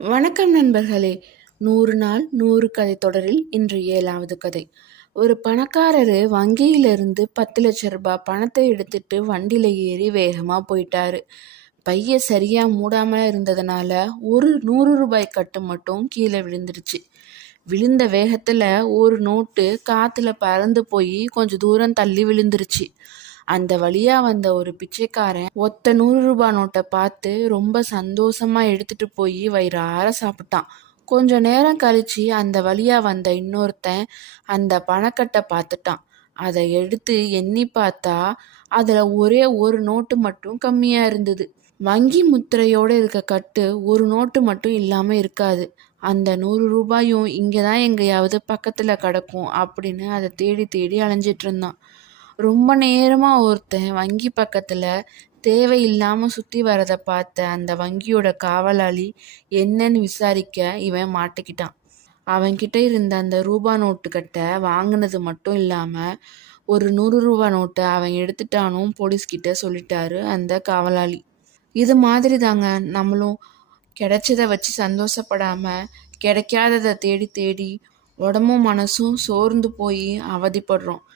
வணக்கம் நண்பர்களே. 100 நாள் 100 கதை தொடரில் இன்று 7வது கதை. ஒரு பணக்காரரு வங்கியிலிருந்து 10 லட்சம் ரூபாய் பணத்தை எடுத்துட்டு வண்டியில ஏறி வேகமா போயிட்டாரு. பைய சரியா மூடாம இருந்ததுனால ஒரு 100 ரூபாய் கட்டு மட்டும் கீழே விழுந்துருச்சு. விழுந்த வேகத்துல ஒரு நோட்டு காத்துல பறந்து போய் கொஞ்ச தூரம் தள்ளி விழுந்துருச்சு. அந்த வழியா வந்த ஒரு பிச்சைக்காரன் ஒத்த 100 ரூபாய் நோட்டை பார்த்து ரொம்ப சந்தோஷமா எடுத்துட்டு போய் வயிறார சாப்பிட்டான். கொஞ்ச நேரம் கழிச்சு அந்த வழியா வந்த இன்னொருத்தன் அந்த பணக்கட்டை பார்த்துட்டான். அதை எடுத்து எண்ணி பார்த்தா அதுல ஒரே ஒரு நோட்டு மட்டும் கம்மியா இருந்தது. வங்கி முத்திரையோட இருக்க கட்டு ஒரு நோட்டு மட்டும் இல்லாம இருக்காது. அந்த 100 ரூபாயும் இங்கதான் எங்கேயாவது பக்கத்துல கிடக்கும் அப்படின்னு அதை தேடி தேடி அலைஞ்சிட்டு இருந்தான். ரொம்ப நேரமா ஒருத்தன் வங்கி பக்கத்துல தேவையில்லாம சுத்தி வரத பார்த்த அந்த வங்கியோட காவலாளி என்னன்னு விசாரிக்க இவன் மாட்டிக்கிட்டான். அவன்கிட்ட இருந்த அந்த ரூபா நோட்டு கட்டை வாங்கினது மட்டும் இல்லாம ஒரு 100 ரூபா நோட்டை அவன் எடுத்துட்டானும் போலீஸ்கிட்ட சொல்லிட்டாரு அந்த காவலாளி. இது மாதிரி தாங்க நம்மளும் கிடைச்சதை வச்சு சந்தோஷப்படாம கிடைக்காததை தேடி தேடி உடம்பும் மனசும் சோர்ந்து போய் அவதிப்படுறோம்.